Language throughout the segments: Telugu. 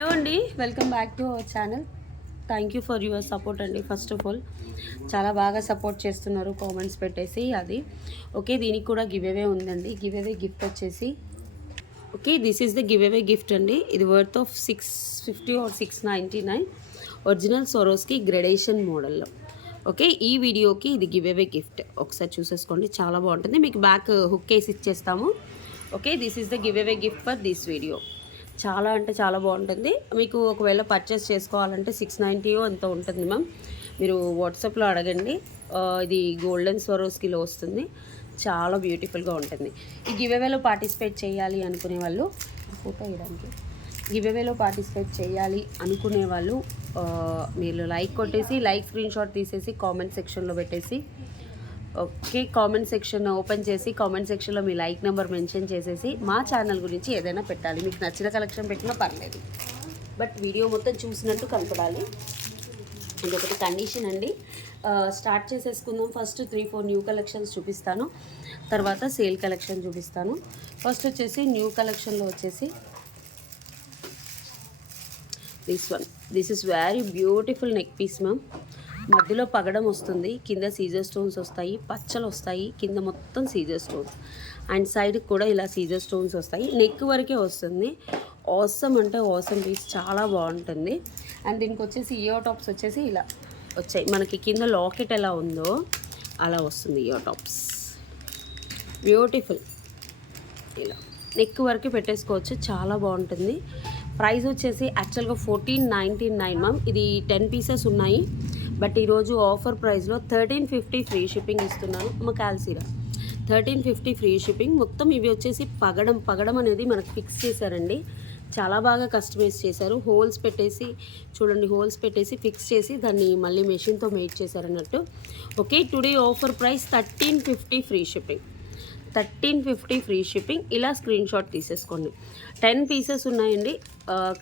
హలో అండి, welcome back to our channel. Thank you for your support అండి. ఫస్ట్ ఆఫ్ ఆల్ చాలా బాగా సపోర్ట్ చేస్తున్నారు కామెంట్స్ పెట్టేసి. అది ఓకే, దీనికి కూడా గివ్ అవే ఉందండి. గివ్ అవే గిఫ్ట్ వచ్చేసి okay, this is the giveaway gift అండి. ఇది worth of 650 or 699 original Swarovski gradation మోడల్లో. ఓకే, ఈ వీడియోకి ఇది గివ్ అవే గిఫ్ట్. ఒకసారి చూసేసుకోండి, చాలా బాగుంటుంది. మీకు బ్యాక్ హుక్ కేస్ ఇచ్చేస్తాము. Okay, this is the giveaway gift for this video. చాలా అంటే చాలా బాగుంటుంది. మీకు ఒకవేళ పర్చేస్ చేసుకోవాలంటే 690 ఎంత ఉంటుంది మ్యామ్. మీరు వాట్సాప్లో అడగండి. ఇది గోల్డెన్ స్వరోస్కిలో వస్తుంది. చాలా బ్యూటిఫుల్గా ఉంటుంది. ఈ గివ్అవేలో పార్టిసిపేట్ చేయాలి అనుకునే వాళ్ళు, ఫోటో వేయడానికి గివ్అవేలో పార్టిసిపేట్ చేయాలి అనుకునే వాళ్ళు మీరు లైక్ కొట్టేసి, లైక్ స్క్రీన్ షాట్ తీసేసి కామెంట్ సెక్షన్లో పెట్టేసి, ఓకే, కామెంట్ సెక్షన్ ఓపెన్ చేసి కామెంట్ సెక్షన్లో మీ లైక్ నెంబర్ మెన్షన్ చేసేసి మా ఛానల్ గురించి ఏదైనా పెట్టాలి. మీకు నచ్చిన కలెక్షన్ పెట్టినా పర్లేదు, బట్ వీడియో మొత్తం చూసినట్టు కనపడాలి. ఇదొకటి కండిషన్ అండి. స్టార్ట్ చేసేసుకుందాం. ఫస్ట్ 3-4 న్యూ కలెక్షన్స్ చూపిస్తాను, తర్వాత సేల్ కలెక్షన్ చూపిస్తాను. ఫస్ట్ వచ్చేసి న్యూ కలెక్షన్లో వచ్చేసి this is very beautiful neck piece ma'am. మధ్యలో పగడం వస్తుంది, కింద సీజర్ స్టోన్స్ వస్తాయి, పచ్చలు వస్తాయి, కింద మొత్తం సీజర్ స్టోన్స్, అండ్ సైడ్కి కూడా ఇలా సీజర్ స్టోన్స్ వస్తాయి. నెక్ వరకే వస్తుంది. ఆసమ్ అంటే ఆసమ్ పీస్, చాలా బాగుంటుంది. అండ్ దీనికి వచ్చేసి ఇయర్ టాప్స్ వచ్చేసి ఇలా వచ్చాయి. మనకి కింద లాకెట్ ఎలా ఉందో అలా వస్తుంది ఇయర్ టాప్స్. బ్యూటిఫుల్. ఇలా నెక్ వరకు పెట్టేసుకోవచ్చు, చాలా బాగుంటుంది. ప్రైస్ వచ్చేసి యాక్చువల్గా 1499 మ్యామ్. ఇది 10 పీసెస్ ఉన్నాయి, బట్ ఈరోజు ఆఫర్ ప్రైస్లో 1350 ఫ్రీ షిప్పింగ్ ఇస్తున్నాను. మా క్యాల్సీరా 1350 ఫ్రీ షిప్పింగ్. మొత్తం ఇవి వచ్చేసి పగడం అనేది మనకు ఫిక్స్ చేశారండి. చాలా బాగా కస్టమైజ్ చేశారు. హోల్స్ పెట్టేసి చూడండి, హోల్స్ పెట్టేసి ఫిక్స్ చేసి దాన్ని మళ్ళీ మెషిన్తో మేడ్ చేశారన్నట్టు. Okay, today offer price 1350 free shipping. 1350 free shipping. ఇలా స్క్రీన్ షాట్ తీసేసుకోండి. 10 పీసెస్ ఉన్నాయండి.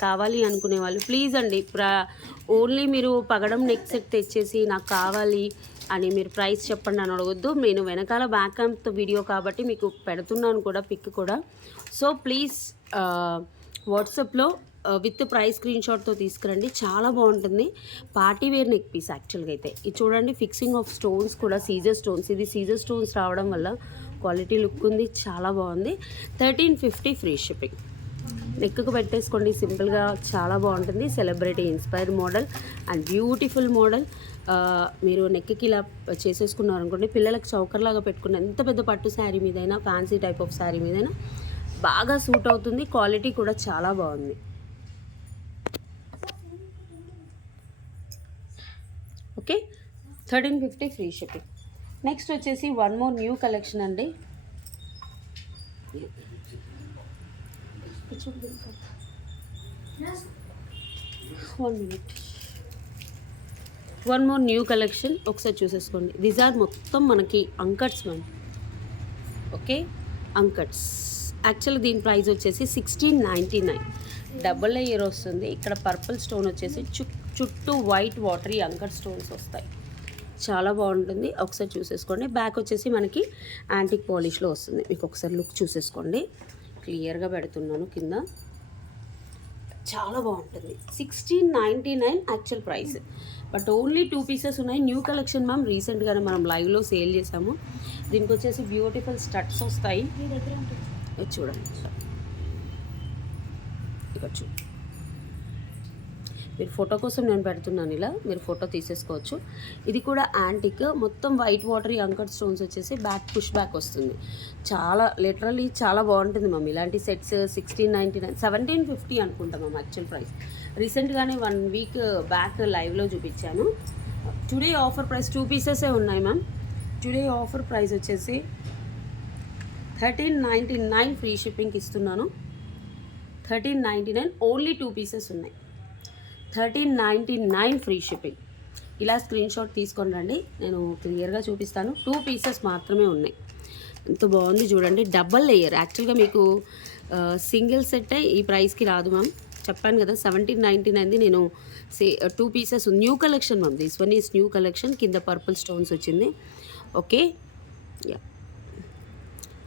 కావాలి అనుకునే వాళ్ళు ప్లీజ్ అండి, ఓన్లీ మీరు పగడం నెక్ సెట్ తెచ్చేసి నాకు కావాలి అని మీరు ప్రైస్ చెప్పండి అని అడగొద్దు. నేను వెనకాల బ్యాక్ క్యామ్తో వీడియో కాబట్టి మీకు పెడుతున్నాను కూడా, పిక్ కూడా. సో ప్లీజ్ వాట్సాప్లో విత్ ప్రైస్ స్క్రీన్ షాట్తో తీసుకురండి. చాలా బాగుంటుంది. పార్టీ వేర్ నెక్ పీస్ యాక్చువల్గా అయితే. ఇది చూడండి, ఫిక్సింగ్ ఆఫ్ స్టోన్స్ కూడా సీజర్ స్టోన్స్. ఇది సీజర్ స్టోన్స్ రావడం వల్ల క్వాలిటీ లుక్ ఉంది, చాలా బాగుంది. 1350 ఫ్రీ షిప్పింగ్. నెక్కు పెట్టేసుకోండి సింపుల్గా, చాలా బాగుంటుంది. Celebrity inspired model and beautiful model. మీరు నెక్కి ఇలా చేసేసుకున్నారు అనుకోండి, పిల్లలకు చౌకర్లాగా పెట్టుకున్న ఎంత పెద్ద పట్టు శారీ మీదైనా, ఫ్యాన్సీ టైప్ ఆఫ్ శారీ మీదైనా బాగా సూట్ అవుతుంది. క్వాలిటీ కూడా చాలా బాగుంది. Okay, 1350 free shipping. నెక్స్ట్ వచ్చేసి వన్ మోర్ న్యూ కలెక్షన్ అండి. వన్ మోర్ న్యూ కలెక్షన్ ఒకసారి చూసేసుకోండి. దీస్ ఆర్ మొత్తం మనకి అంకట్స్ మ్యామ్. ఓకే, అంకట్స్. యాక్చువల్లీ దీని ప్రైస్ వచ్చేసి 1699. డబుల్ లేయర్ వస్తుంది. ఇక్కడ పర్పుల్ స్టోన్ వచ్చేసి చుట్టూ వైట్ వాటరీ అంకట్ స్టోన్స్ వస్తాయి. చాలా బాగుంటుంది. ఒకసారి చూసేసుకోండి. బ్యాక్ వచ్చేసి మనకి యాంటిక్ పాలిష్లో వస్తుంది. మీకు ఒకసారి లుక్ చూసేసుకోండి. క్లియర్గా పెడుతున్నాను కింద. చాలా బాగుంటుంది. 1699 actual price, but only 2 pieces ఉన్నాయి. New collection ma'am. రీసెంట్గానే మనం లైవ్లో సేల్ చేసాము. దీనికి వచ్చేసి బ్యూటిఫుల్ స్టడ్స్ వస్తాయి. చూడండి, ఇక్కడ మీరు ఫోటో కోసం నేను పెడుతున్నాను. ఇలా మీరు ఫోటో తీసేసుకోవచ్చు. ఇది కూడా యాంటిక్, మొత్తం వైట్ వాటరీ అంకట్ స్టోన్స్ వచ్చేసి బ్యాక్ పుష్ బ్యాక్ వస్తుంది. చాలా లిటరల్లీ చాలా బాగుంటుంది మ్యామ్. ఇలాంటి సెట్స్ 1699, 1750 అనుకుంటాం మ్యామ్ యాక్చువల్ ప్రైస్. రీసెంట్గానే 1 వీక్ బ్యాక్ లైవ్లో చూపించాను. టుడే ఆఫర్ ప్రైస్ 2 పీసెసే ఉన్నాయి మ్యామ్. టుడే ఆఫర్ ప్రైస్ వచ్చేసి 1399 ఫ్రీ షిప్పింగ్కి ఇస్తున్నాను. 1399, ఓన్లీ 2 పీసెస్ ఉన్నాయి. 1399 ఫ్రీ షిప్పింగ్. ఇలా స్క్రీన్ షాట్ తీసుకొని రండి, నేను క్లియర్గా చూపిస్తాను. 2 పీసెస్ మాత్రమే ఉన్నాయి. ఎంత బాగుంది చూడండి. Double layer. యాక్చువల్గా మీకు సింగిల్ సెట్ ఈ ప్రైస్కి రాదు మ్యామ్. చెప్పాను కదా 1799. నేను 2 pieces new collection ma'am. This one is new collection. కింద పర్పుల్ స్టోన్స్ వచ్చింది. Okay, yeah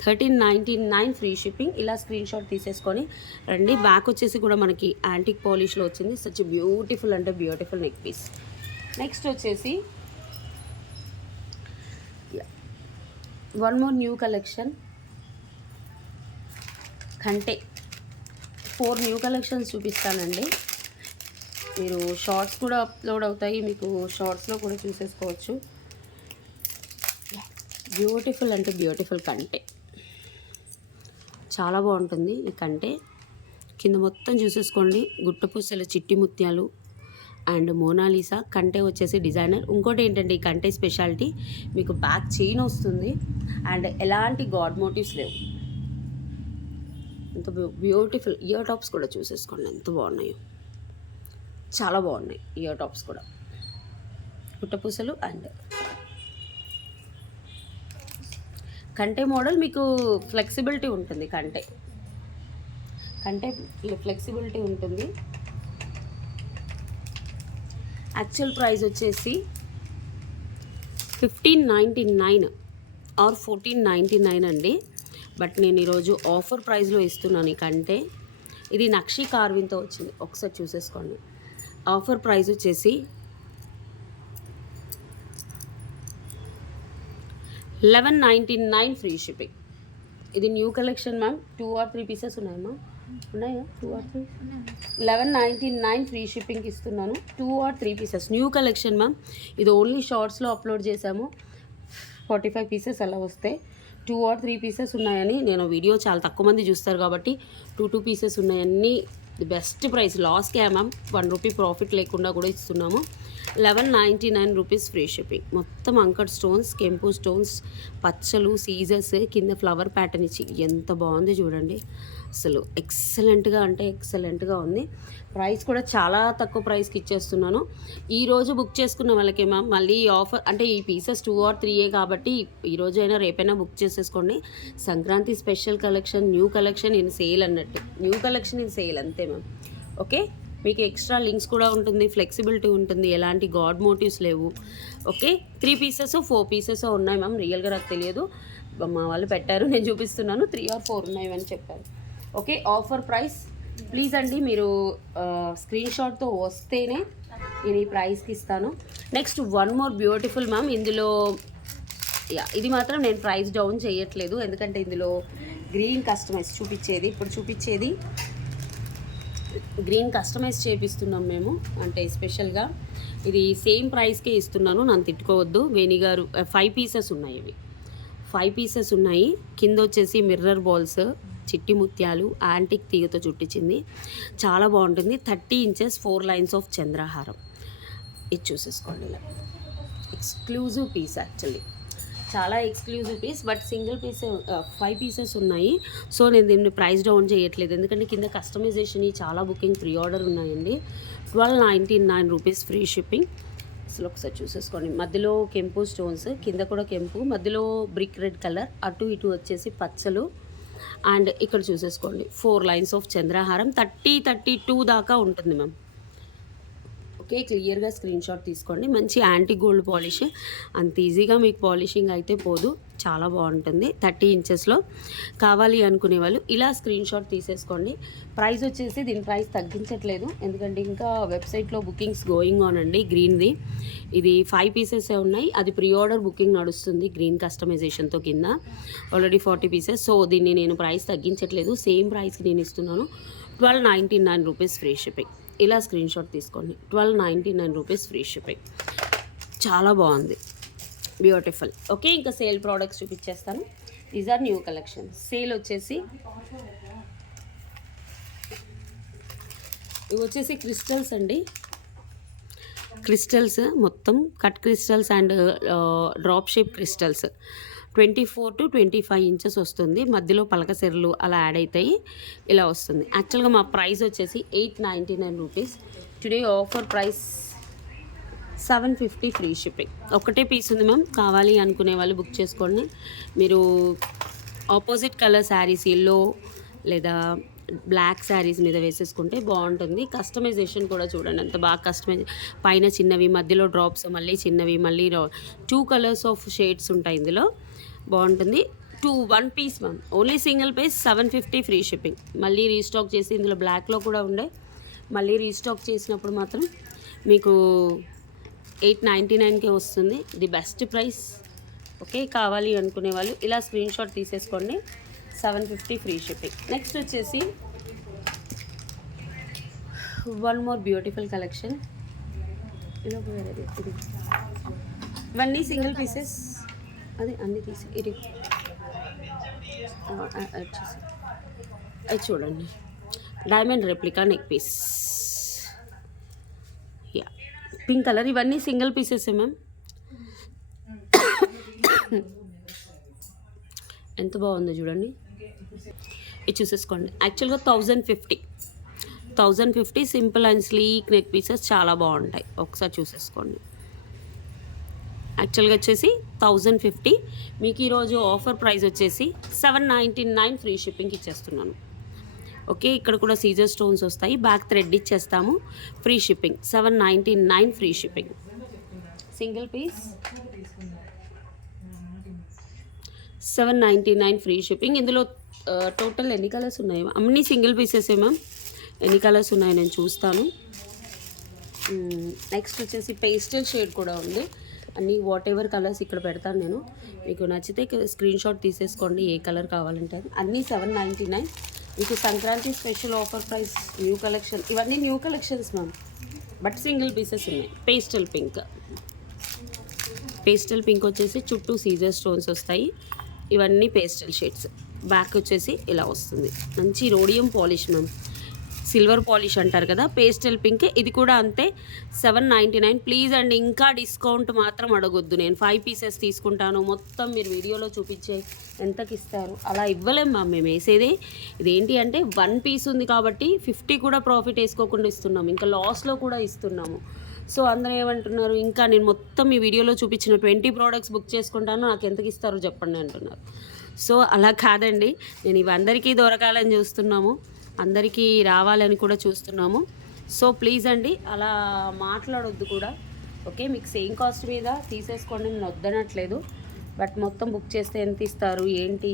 1399 free shipping. ఇలా స్క్రీన్ షాట్ తీసేసుకొని రండి. బ్యాక్ వచ్చేసి కూడా మనకి యాంటిక్ పాలిష్లో వచ్చింది. సచ్ బ్యూటిఫుల్ అంటే బ్యూటిఫుల్ నెక్ పీస్. నెక్స్ట్ వచ్చేసి వన్ మోర్ న్యూ కలెక్షన్. కంటే 4 న్యూ కలెక్షన్స్ చూపిస్తానండి. మీరు షార్ట్స్ కూడా అప్లోడ్ అవుతాయి, మీకు షార్ట్స్లో కూడా చూసేసుకోవచ్చు. బ్యూటిఫుల్ అంటే బ్యూటిఫుల్ కంటే చాలా బాగుంటుంది. ఈ కంటే కింద మొత్తం చూసేసుకోండి. గుట్టపూసల చిట్టి ముత్యాలు అండ్ మోనాలిసా. కంటే వచ్చేసి డిజైనర్. ఇంకోటి ఏంటంటే ఈ కంటే స్పెషాలిటీ, మీకు బ్యాక్ చైన్ వస్తుంది అండ్ ఎలాంటి గాడ్ మోటివ్స్ లేవు. ఎంత బ్యూటిఫుల్. ఇయర్ టాప్స్ కూడా చూసేసుకోండి ఎంత బాగున్నాయో, చాలా బాగున్నాయి ఇయర్ టాప్స్ కూడా. గుట్టపూసలు అండ్ కంటే మోడల్ మీకు ఫ్లెక్సిబిలిటీ ఉంటుంది. కంటే ఫ్లెక్సిబిలిటీ ఉంటుంది. యాక్చువల్ ప్రైస్ వచ్చేసి 1599 ఆర్ 1499 అండి. బట్ నేను ఈరోజు ఆఫర్ ప్రైస్లో ఇస్తున్నాను. ఈ కంటే ఇది నక్షి కార్వింగ్తో వచ్చింది. ఒకసారి చూసేసుకోండి. ఆఫర్ ప్రైస్ వచ్చేసి 1199 ఫ్రీ షిప్పింగ్. ఇది new collection ma'am. 2 or 3 pieces ఉన్నాయమ్మా? ఉన్నాయా? 2 or 3? 1199 ఫ్రీ షిప్పింగ్కి ఇస్తున్నాను. 2 or 3 pieces new collection ma'am. ఇది ఓన్లీ షార్ట్స్లో అప్లోడ్ చేశాము. 45 పీసెస్ అలా వస్తాయి. 2 or 3 పీసెస్ ఉన్నాయని, నేను వీడియో చాలా తక్కువ మంది చూస్తారు కాబట్టి 2 పీసెస్ ఉన్నాయని బెస్ట్ ప్రైస్. లాస్కే మ్యామ్, 1 రూపీ ప్రాఫిట్ లేకుండా కూడా ఇస్తున్నాము. 1199 రూపీస్ ఫ్రీ షిప్పింగ్. మొత్తం అంకట్ స్టోన్స్, కెంపు స్టోన్స్, పచ్చలు, సీజర్స్, కింద ఫ్లవర్ ప్యాటర్న్ ఇచ్చి ఎంత బాగుంది చూడండి. అసలు ఎక్సలెంట్గా అంటే ఎక్సలెంట్గా ఉంది. ప్రైస్ కూడా చాలా తక్కువ ప్రైస్కి ఇచ్చేస్తున్నాను. ఈరోజు బుక్ చేసుకున్న వాళ్ళకి మ్యామ్ మళ్ళీ ఆఫర్ అంటే ఈ పీసెస్ 2 or 3 కాబట్టి ఈరోజు అయినా రేపైనా బుక్ చేసేసుకోండి. Sankranti special collection, new collection in sale అన్నట్టు. న్యూ కలెక్షన్ ఇన్ సేల్ అంతే మ్యామ్. ఓకే, మీకు ఎక్స్ట్రా లింక్స్ కూడా ఉంటుంది, ఫ్లెక్సిబిలిటీ ఉంటుంది, ఎలాంటి గాడ్ మోటివ్స్ లేవు. ఓకే, 3 పీసెస్ 4 పీసెస్ ఉన్నాయి మ్యామ్. రియల్గా నాకు తెలియదు, మా వాళ్ళు పెట్టారు, నేను చూపిస్తున్నాను. 3 or 4 ఉన్నాయి అని చెప్పారు. ఓకే, ఆఫర్ ప్రైస్ ప్లీజ్ అండి. మీరు స్క్రీన్ షాట్తో వస్తేనే నేను ఈ ప్రైస్కి ఇస్తాను. Next one more beautiful ma'am. ఇందులో ఇది మాత్రం నేను ప్రైస్ డౌన్ చేయట్లేదు, ఎందుకంటే ఇందులో గ్రీన్ కస్టమైజ్ ఇప్పుడు చూపించేది గ్రీన్ కస్టమైజ్ చేపిస్తున్నాం మేము. అంటే స్పెషల్గా ఇది సేమ్ ప్రైస్కే ఇస్తున్నాను, నన్ను తిట్టుకోవద్దు. వేణిగారు 5 పీసెస్ ఉన్నాయి. ఇవి 5 పీసెస్ ఉన్నాయి. కింద వచ్చేసి మిర్రర్ బాల్స్, చిట్టి ముత్యాలు, యాంటిక్ తీగతో చుట్టించింది. చాలా బాగుంటుంది. 30 inches 4 lines ఆఫ్ చంద్రహారం. ఇది చూసేసుకోండి. ఇలా ఎక్స్క్లూజివ్ పీస్, యాక్చువల్లీ చాలా exclusive piece. But single piece 5 pieces ఉన్నాయి. సో నేను దీన్ని ప్రైస్ డౌన్ చేయట్లేదు, ఎందుకంటే కింద కస్టమైజేషన్ చాలా బుకింగ్ ప్రీ ఆర్డర్ ఉన్నాయండి. 1299 రూపీస్ ఫ్రీ షిప్పింగ్. అసలు ఒకసారి చూసేసుకోండి. మధ్యలో కెంపు స్టోన్స్, కింద కూడా కెంపు, మధ్యలో బ్రిక్ రెడ్ కలర్, అటు ఇటు వచ్చేసి పచ్చలు. అండ్ ఇక్కడ చూసేసుకోండి 4 lines ఆఫ్ చంద్రహారం. 32 దాకా ఉంటుంది మ్యామ్. ఓకే, క్లియర్గా స్క్రీన్ షాట్ తీసుకోండి. మంచి యాంటీ గోల్డ్ పాలిష్. అంత ఈజీగా మీకు పాలిషింగ్ అయితే పోదు, చాలా బాగుంటుంది. 30 inchesలో కావాలి అనుకునే వాళ్ళు ఇలా స్క్రీన్ షాట్ తీసేసుకోండి. ప్రైస్ వచ్చేసి దీని ప్రైస్ తగ్గించట్లేదు, ఎందుకంటే ఇంకా వెబ్సైట్లో బుకింగ్స్ గోయింగ్ ఆన్ అండి. గ్రీన్ది ఇది 5 పీసెస్ ఉన్నాయి. అది ప్రీ ఆర్డర్ బుకింగ్ నడుస్తుంది గ్రీన్ కస్టమైజేషన్తో. కింద ఆల్రెడీ 40 పీసెస్. సో దీన్ని నేను ప్రైస్ తగ్గించట్లేదు, సేమ్ ప్రైస్కి నేను ఇస్తున్నాను. 1299 రూపీస్ ఫ్రీ షిప్పింగ్. ఇలా స్క్రీన్ షాట్ తీసుకోండి. 1299 రూపీస్ ఫ్రీ షిప్పింగ్. చాలా బాగుంది, బ్యూటిఫుల్. ఓకే, ఇంకా సేల్ ప్రోడక్ట్స్ చూపించేస్తాను. These are new collection. సేల్ వచ్చేసి ఇవి వచ్చేసి క్రిస్టల్స్ అండి. క్రిస్టల్స్ మొత్తం cut crystals and drop shape crystals. 24 to 25 inches వస్తుంది. మధ్యలో పలక సెర్లు అలా యాడ్ అవుతాయి. ఇలా వస్తుంది. యాక్చువల్గా మా ప్రైస్ వచ్చేసి 899 rupees. Today offer price 750 free shipping. ఒకటే పీస్ ఉంది మ్యామ్, కావాలి అనుకునే వాళ్ళు బుక్ చేసుకోండి. మీరు ఆపోజిట్ కలర్ శారీస్, ఎల్లో లేదా బ్లాక్ శారీస్ మీద వేసేసుకుంటే బాగుంటుంది. కస్టమైజేషన్ కూడా చూడండి ఎంత బాగా కస్టమైజ్. పైన చిన్నవి, మధ్యలో డ్రాప్స్, మళ్ళీ చిన్నవి, మళ్ళీ 2 కలర్స్ ఆఫ్ షేడ్స్ ఉంటాయి ఇందులో. బాగుంటుంది. 1 piece ma'am, only single piece 750 free shipping. మళ్ళీ రీస్టాక్ చేసి ఇందులో బ్లాక్లో కూడా ఉండే, మళ్ళీ రీస్టాక్ చేసినప్పుడు మాత్రం మీకు 899కే వస్తుంది. The best price. ఓకే, కావాలి అనుకునే వాళ్ళు ఇలా స్క్రీన్ షాట్ తీసేసుకోండి. 750 ఫ్రీ షిప్పింగ్. నెక్స్ట్ వచ్చేసి వన్ మోర్ బ్యూటిఫుల్ కలెక్షన్. ఇవన్నీ సింగిల్ పీసెస్, అది అన్నీ తీసి ఇది అది చూడండి, diamond replica neck piece, yeah pink colour. ఇవన్నీ సింగిల్ పీసెస్ మ్యామ్. ఎంత బాగుందో చూడండి, ఇది చూసేసుకోండి. యాక్చువల్గా 1050 simple and sleek neck pieces చాలా బాగుంటాయి, ఒకసారి చూసేసుకోండి. యాక్చువల్గా వచ్చేసి 1050, మీకు ఈరోజు ఆఫర్ ప్రైస్ వచ్చేసి 799 ఫ్రీ షిప్పింగ్కి ఇచ్చేస్తున్నాను. ఓకే, ఇక్కడ కూడా సీజర్ స్టోన్స్ వస్తాయి, బ్యాక్ థ్రెడ్ ఇచ్చేస్తాము, free shipping 799 free shipping. Single piece 799 free shipping. ఇందులో టోటల్ ఎన్ని కలర్స్ ఉన్నాయి? అన్ని సింగిల్ పీసెస్ మ్యామ్. ఎన్ని కలర్స్ ఉన్నాయో నేను చూస్తాను. నెక్స్ట్ వచ్చేసి పేస్టల్ షేడ్ కూడా ఉంది. అన్నీ వాట్ ఎవర్ కలర్స్ ఇక్కడ పెడతాను నేను, మీకు నచ్చితే స్క్రీన్ షాట్ తీసేసుకోండి ఏ కలర్ కావాలంటే. అన్నీ 799. మీకు Sankranti special offer price, new collection. ఇవన్నీ new collections ma'am, but single pieces ఉన్నాయి. పేస్టల్ పింక్ వచ్చేసి చుట్టూ సీజర్ స్టోన్స్ వస్తాయి. ఇవన్నీ పేస్టల్ షేడ్స్. బ్యాక్ వచ్చేసి ఇలా వస్తుంది, మంచి rhodium polish ma'am, silver polish అంటారు కదా, పేస్టల్ పింక్. ఇది కూడా అంతే 799. ప్లీజ్ అండి, ఇంకా డిస్కౌంట్ మాత్రం అడగొద్దు. నేను 5 పీసెస్ తీసుకుంటాను, మొత్తం మీరు వీడియోలో చూపించే ఎంతకి ఇస్తారు అలా ఇవ్వలేం మ్యామ్. మేము వేసేది ఇదేంటి అంటే 1 పీస్ ఉంది కాబట్టి 50 కూడా ప్రాఫిట్ వేసుకోకుండా ఇస్తున్నాము, ఇంకా లాస్లో కూడా ఇస్తున్నాము. సో అందరూ ఏమంటున్నారు, ఇంకా నేను మొత్తం ఈ వీడియోలో చూపించిన 20 ప్రోడక్ట్స్ బుక్ చేసుకుంటాను, నాకు ఎంతకి ఇస్తారో చెప్పండి అంటున్నారు. సో అలా కాదండి, నేను ఇవి అందరికీ దొరకాలని చూస్తున్నాము, అందరికీ రావాలని కూడా చూస్తున్నాము. సో ప్లీజ్ అండి, అలా మాట్లాడొద్దు కూడా. ఓకే, మీకు సేమ్ కాస్ట్ మీద తీసేసుకోండి, నేను వద్దనట్లేదు. బట్ మొత్తం బుక్ చేస్తే ఎంత ఇస్తారు ఏంటి?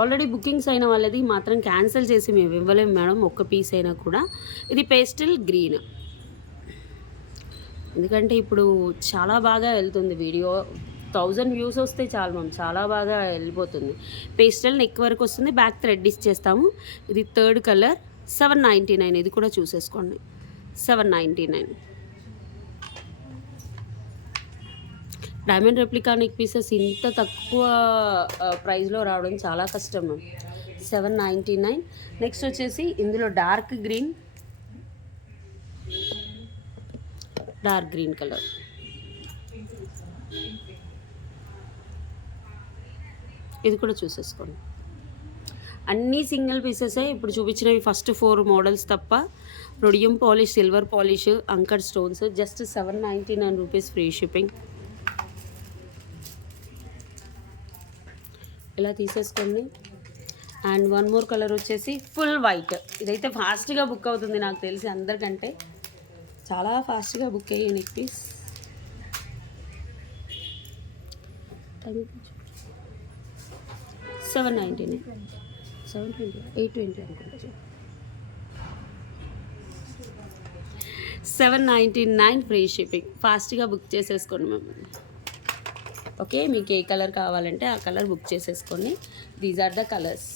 ఆల్రెడీ బుకింగ్స్ అయిన వాళ్ళది మాత్రం క్యాన్సిల్ చేసి మేము ఇవ్వలేము మేడం, ఒక్క పీస్ అయినా కూడా. ఇది పేస్టల్ గ్రీన్, ఎందుకంటే ఇప్పుడు చాలా బాగా వెళ్తుంది వీడియో. 1000 వ్యూస్ వస్తే చాలు మ్యామ్, చాలా బాగా వెళ్ళిపోతుంది. పేస్టల్ నెక్ వరకు వస్తుంది, బ్యాక్ థ్రెడ్ ఇచ్చేస్తాము. ఇది 3rd కలర్ 799. ఇది కూడా చూసేసుకోండి 799. డైమండ్ రెప్లికా నెక్ పీసెస్ ఇంత తక్కువ ప్రైస్లో రావడం చాలా కష్టం మ్యామ్. 799. నెక్స్ట్ వచ్చేసి ఇందులో డార్క్ గ్రీన్ కలర్, ఇది కూడా చూసేసుకోండి. అన్నీ సింగిల్ పీసెసే ఇప్పుడు చూపించినవి, ఫస్ట్ 4 మోడల్స్ తప్ప. Rhodium polish, silver polish, uncut stones, just 799 rupees free shipping. ఇలా తీసేసుకోండి. అండ్ వన్ మోర్ కలర్ వచ్చేసి ఫుల్ వైట్. ఇదైతే ఫాస్ట్గా బుక్ అవుతుంది నాకు తెలిసి, అందరికంటే చాలా ఫాస్ట్గా బుక్ అయ్యే నెక్ పీస్. 799, 720, 820 అనుకుంటా. 799 ఫ్రీ షిప్పింగ్. ఫాస్ట్గా బుక్ చేసేసుకోండి మేము. ఓకే, మీకు ఏ కలర్ కావాలంటే ఆ కలర్ బుక్ చేసేసుకోండి. These are the colours.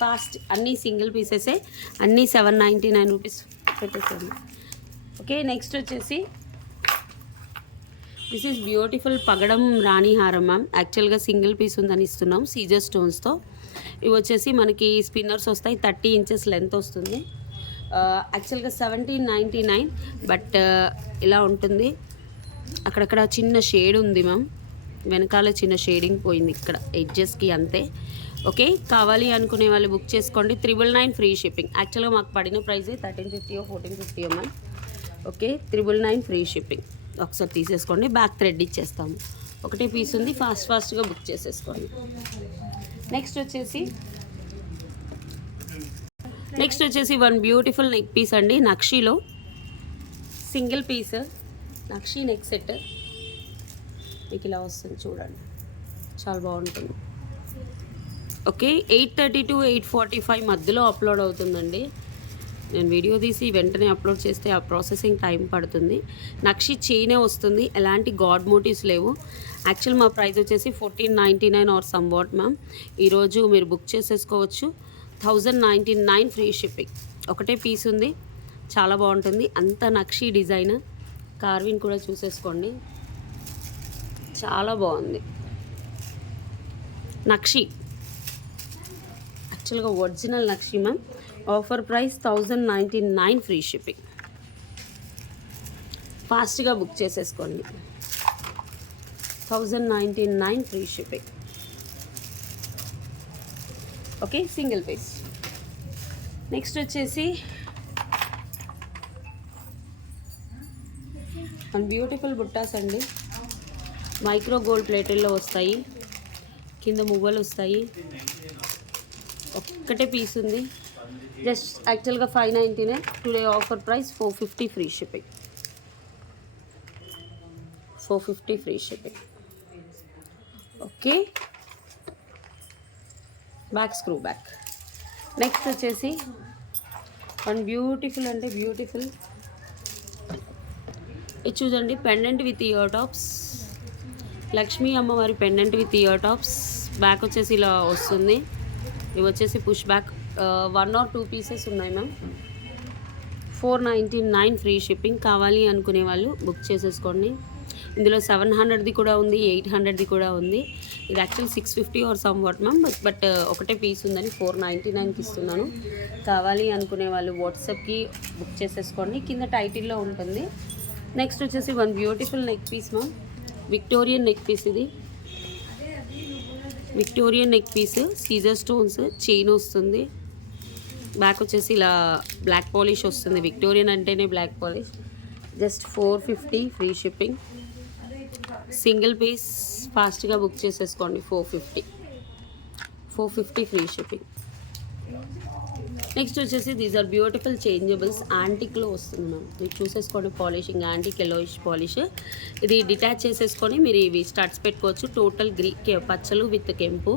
Fast, అన్నీ సింగిల్ పీసెసే, అన్నీ 799 రూపీస్ పెట్టేసుకోండి. ఓకే, నెక్స్ట్ వచ్చేసి దిస్ ఈజ్ బ్యూటిఫుల్ పగడం రాణి హారం మ్యామ్. యాక్చువల్గా సింగిల్ పీస్ ఉందని ఇస్తున్నాం సీజర్ స్టోన్స్తో. ఇవి వచ్చేసి మనకి స్పిన్నర్స్ వస్తాయి, 30 ఇంచెస్ లెంత్ వస్తుంది. యాక్చువల్గా 1799, బట్ ఇలా ఉంటుంది. అక్కడక్కడ చిన్న షేడ్ ఉంది మ్యామ్, వెనకాల చిన్న షేడింగ్ పోయింది ఇక్కడ ఎడ్జెస్కి, అంతే. ఓకే, కావాలి అనుకునే వాళ్ళు బుక్ చేసుకోండి. 999 ఫ్రీ షిప్పింగ్. యాక్చువల్గా మాకు పడిన price 1350 1450 ma'am. Okay, 999 free shipping. ఒకసారి తీసేసుకోండి, బ్యాక్ థ్రెడ్ ఇచ్చేస్తాము. ఒకటే పీస్ ఉంది, ఫాస్ట్గా బుక్ చేసేసుకోండి. నెక్స్ట్ వచ్చేసి వన్ బ్యూటిఫుల్ నెక్ పీస్ అండి, నక్షీలో సింగిల్ పీస్ నక్షీ నెక్ సెట్. మీకు ఇలా వస్తుంది చూడండి, చాలా బాగుంటుంది. ఓకే, 8:30 to 8:45 మధ్యలో అప్లోడ్ అవుతుందండి. నేను వీడియో తీసి వెంటనే అప్లోడ్ చేస్తే ఆ ప్రాసెసింగ్ టైం పడుతుంది. నక్షి చైనే వస్తుంది, ఎలాంటి గాడ్ మోటివ్స్ లేవు. యాక్చువల్ మా ప్రైస్ వచ్చేసి 1499 ఆర్ సమ్ వాట్ మ్యామ్. ఈరోజు మీరు బుక్ చేసేసుకోవచ్చు. 1099 ఫ్రీ షిప్పింగ్. ఒకటే పీస్ ఉంది, చాలా బాగుంటుంది. అంత నక్షి డిజైన్. కార్విన్ కూడా చూసేసుకోండి, చాలా బాగుంది. నక్షి యాక్చువల్గా ఒరిజినల్ నక్షి ma'am. Offer price 1099 free shipping. ఫాస్ట్గా బుక్ చేసేసుకోండి. 1099 free shipping. Okay, single piece. Next వచ్చేసి మన బ్యూటిఫుల్ బుట్టాస్ అండి. మైక్రో గోల్డ్ ప్లేటెల్లో వస్తాయి, కింద మువ్వలు వస్తాయి. ఒక్కటే పీస్ ఉంది, జస్ట్ యాక్చువల్గా 599. Today offer price 450 free shipping. 450 free shipping. Okay, back screw back. Next వచ్చేసి వన్ బ్యూటిఫుల్ అంటే బ్యూటిఫుల్, ఇది చూడండి, pendant with ear tops. Lakshmi అమ్మవారి pendant with ear tops. Back వచ్చేసి ఇలా వస్తుంది. ఇవి వచ్చేసి పుష్ బ్యాక్. 1 or 2 పీసెస్ ఉన్నాయి మ్యామ్. 499 free shipping. కావాలి అనుకునే వాళ్ళు బుక్ చేసేసుకోండి. ఇందులో 700ది కూడా ఉంది, 800ది కూడా ఉంది. ఇది actual 650 or somewhat ma'am. But ఒకటే పీస్ ఉందని 499కి ఇస్తున్నాను. కావాలి అనుకునే వాళ్ళు వాట్సాప్కి బుక్ చేసేసుకోండి, కింద టైటిల్లో ఉంటుంది. నెక్స్ట్ వచ్చేసి one beautiful neck piece ma'am. Victorian neck piece. ఇది విక్టోరియన్ నెక్ పీస్, సీజర్ స్టోన్స్, చైన్ వస్తుంది. బ్యాక్ వచ్చేసి ఇలా బ్లాక్ పాలిష్ వస్తుంది. విక్టోరియన్ అంటేనే black polish. Just 450 free shipping. Single piece. ఫాస్ట్గా బుక్ చేసేసుకోండి. 450 ఫ్రీ షిప్పింగ్. నెక్స్ట్ వచ్చేసి దీస్ ఆర్ బ్యూటిఫుల్ చేంజబుల్స్. యాంటిక్లో వస్తుంది మ్యామ్. ఇది చూసేసుకోండి, పాలిషింగ్ యాంటిక్ ఎలోయిష్ పాలిష్. ఇది డిటాచ్ చేసేసుకొని మీరు ఇవి స్టడ్స్ పెట్టుకోవచ్చు. టోటల్ పచ్చలు విత్ కెంపు.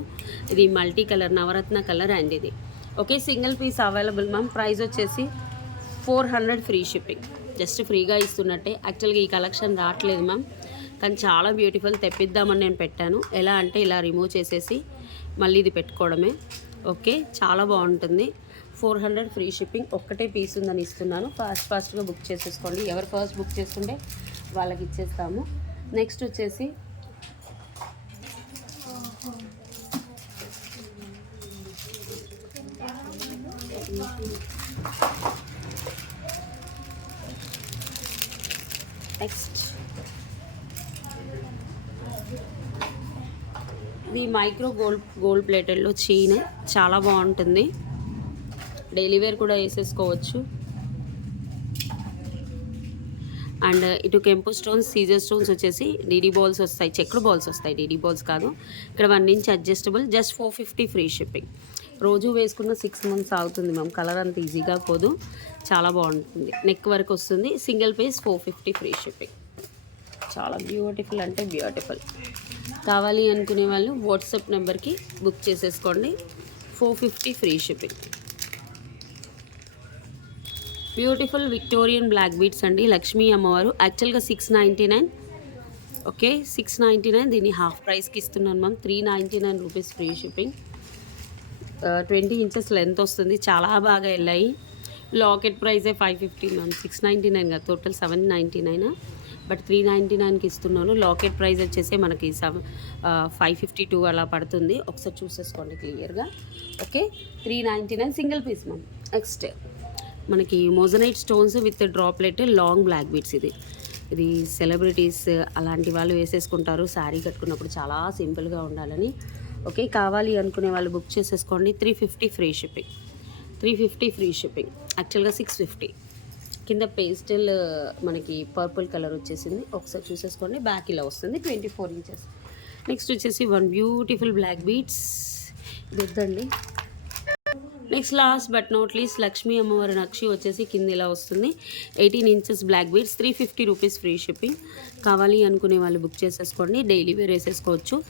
ఇది మల్టీ కలర్, నవరత్న కలర్ అండ్ ఇది. Okay, single piece available ma'am. Price వచ్చేసి 400 ఫ్రీ షిప్పింగ్. జస్ట్ ఫ్రీగా ఇస్తున్నట్టే. యాక్చువల్గా ఈ కలెక్షన్ రావట్లేదు మ్యామ్, కానీ చాలా బ్యూటిఫుల్. తెప్పిద్దామని నేను పెట్టాను. ఎలా అంటే ఇలా రిమూవ్ చేసేసి మళ్ళీ ఇది పెట్టుకోవడమే. ఓకే, చాలా బాగుంటుంది. 400 ఫ్రీ షిప్పింగ్. ఒక్కటే పీస్ ఉందని ఇస్తున్నాను. ఫాస్ట్గా బుక్ చేసేసుకోండి. ఎవరు ఫస్ట్ బుక్ చేసుకుంటే వాళ్ళకి ఇచ్చేస్తాము. నెక్స్ట్ వచ్చేసి ఇది మైక్రో గోల్డ్ ప్లేటెడ్లో చైన్. చాలా బాగుంటుంది. డైలీ వేర్ కూడా వేసేసుకోవచ్చు. అండ్ ఇటు కెంపు స్టోన్స్, సీజర్ స్టోన్స్ వచ్చేసి డీడీ బాల్స్ వస్తాయి, చెక్డ్ బాల్స్ వస్తాయి, డీడీ బాల్స్ కాదు. ఇక్కడ 1 inch adjustable. Just 450 free shipping. రోజు వేసుకున్న 6 months అవుతుంది మ్యామ్. కలర్ అంత ఈజీగా పోదు, చాలా బాగుంటుంది. నెక్ వరకు వస్తుంది. Single piece 450 free shipping. చాలా బ్యూటిఫుల్ అంటే బ్యూటిఫుల్. కావాలి అనుకునే వాళ్ళు వాట్సాప్ నెంబర్కి బుక్ చేసేసుకోండి. 450 free shipping. Beautiful Victorian black beads అండి. లక్ష్మీ అమ్మవారు. యాక్చువల్గా 699. ఓకే, 699. దీన్ని హాఫ్ ప్రైస్కి ఇస్తున్నాను ma'am. 399 rupees free shipping. 20 inches length వస్తుంది. చాలా బాగా వెళ్ళాయి. Locket ప్రైజే 550 ma'am. 699 కదా, టోటల్ 799. బట్ 399కి ఇస్తున్నాను. లాకెట్ ప్రైస్ వచ్చేసి మనకి 552 అలా పడుతుంది. ఒకసారి చూసేసుకోండి క్లియర్గా. Okay, 399 single piece ma'am. Next మనకి moissanite stones with droplet long black beads. ఇది సెలబ్రిటీస్ అలాంటి వాళ్ళు వేసేసుకుంటారు శారీ కట్టుకున్నప్పుడు, చాలా సింపుల్గా ఉండాలని. ఓకే, కావాలి అనుకునే వాళ్ళు బుక్ చేసేసుకోండి. 350 ఫ్రీ షిప్పింగ్. 350 free shipping. యాక్చువల్గా 650. కింద పేస్టల్ మనకి పర్పుల్ కలర్ వచ్చేసింది. ఒకసారి చూసేసుకోండి. బ్యాక్ ఇలా వస్తుంది. 24 inches. నెక్స్ట్ వచ్చేసి వన్ బ్యూటిఫుల్ బ్లాక్ బీడ్స్. ఇది వద్దండి. Next last but not least Lakshmi అమ్మవారి నక్షి వచ్చేసి కింద ఇలా వస్తుంది. 18 inches black beads. 350 rupees free shipping. కావాలి అనుకునే వాళ్ళు బుక్ చేసేసుకోండి. డైలీ వేర్ వేసేసుకోవచ్చు.